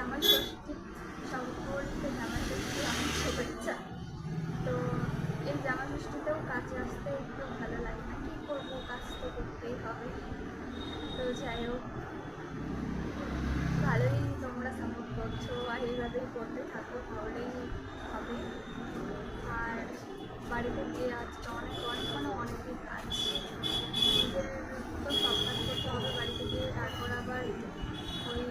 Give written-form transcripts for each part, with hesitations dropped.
জামা ষষ্ঠী সম্পর্কে জামা ষষ্ঠী আমার শুভেচ্ছা। তো এই জামা ষষ্ঠীতেও কাজে আসতে একটু ভালো লাগে না, কী করবো, কাজ তো করতেই হবে। তো যাই হোক, ভালোই তোমরা সাপোর্ট করছো আর এইভাবেই করতে থাকো, তাহলেই হবে। আর বাড়িতে গিয়ে আজকে অনেকই কাজ, নিজের তো সব কাজ করতে হবে বাড়িতে গিয়ে, তারপর আবার ওই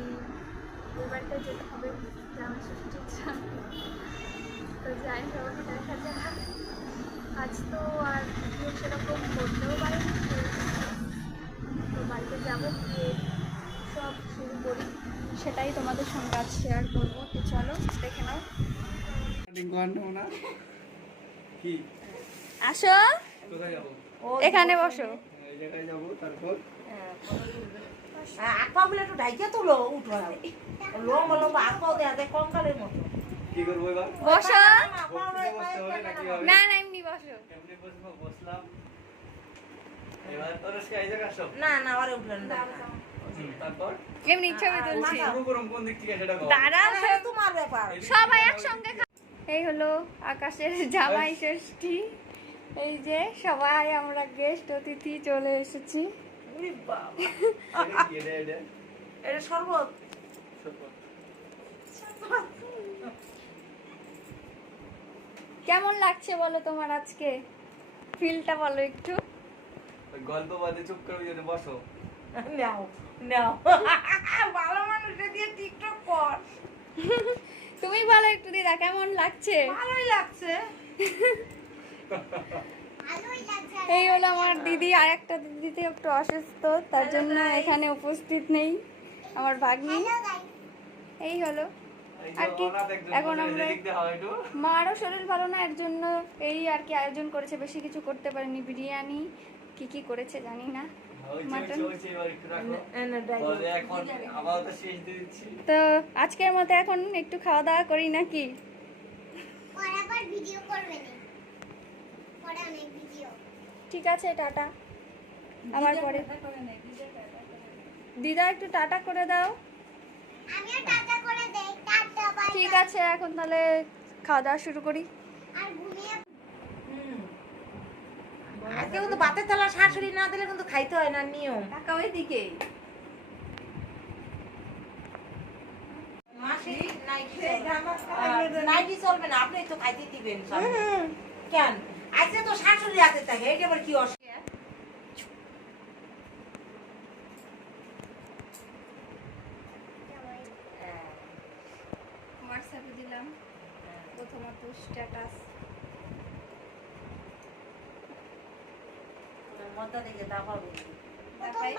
বাড়িতে যেতে হবে জামা ষষ্ঠীর জন্য। তো যাই হোক, দেখা যাক। আজ তো আর কেউ সেরকম করতেও পারেনি, তো বাড়িতে যাবো, গিয়ে সব শুরু করি, সেটাই তোমাদের সঙ্গে আজ শেয়ার করবো। তো চলো দেখে নাও। আসো, এখানে বসো। একটু ঢাইকে তুলো, উঠো লম্বা লম্বা আঁকাও দেয়া যায় কঙ্কালের মতো। বসো, না না এমনি বসো। না না আরে উঠলেন না, এমনি ছবি তুলছি, দাঁড়া, তোমার ব্যাপার। সবাই একসঙ্গে এই হলো আকাশের জামাই ষষ্ঠী। এই যে সবাই আমরা গেস্ট অতিথি চলে এসেছি। এটা শরবত। কেমন লাগছে বলো তোমার আজকে ফিলটা, বলো একটু। গল্প বাদে চুপ করে যদি বসো। নাও নাও, ভালো মানুষটা দিয়ে টিকটক কর। তুমি বলো একটু দিদা, কেমন লাগছে? ভালোই লাগছে। এই হলো আমার দিদি, আর একটা দিদি একটু অসুস্থ, তার জন্য এখানে উপস্থিত নেই আমার ভাগ্নি। এই হলো আর কি, এখন আমরা মারও শরীর ভালো না, এর জন্য এই আর কি আয়োজন করেছে, বেশি কিছু করতে পারেনি। বিরিয়ানি কি কি করেছে জানি না, মাটন। তো আজকের মতো এখন একটু খাওয়া দাওয়া করি নাকি? ঠিক আছে, টাটা, আবার পরে। দিদা একটু টাটা করে দাও। ঠিক আছে, এখন তাহলে খাওয়া দাওয়া শুরু করি। আজকে কিন্তু ভাতের থালা শাশুড়ি না দিলে কিন্তু খাইতে হয় না, নিয়ম। টাকা ওইদিকে। নাইটি চলবে না, আপনি তো খাইতে দিবেন কেন? আজকে তো শাশুড়ি হাতে থাকে, এটা আবার কি অসুবিধা? হোয়াটসঅ্যাপে দিলাম প্রথমত স্ট্যাটাস। মধ্যে থেকে দাবাবে। দেখাই।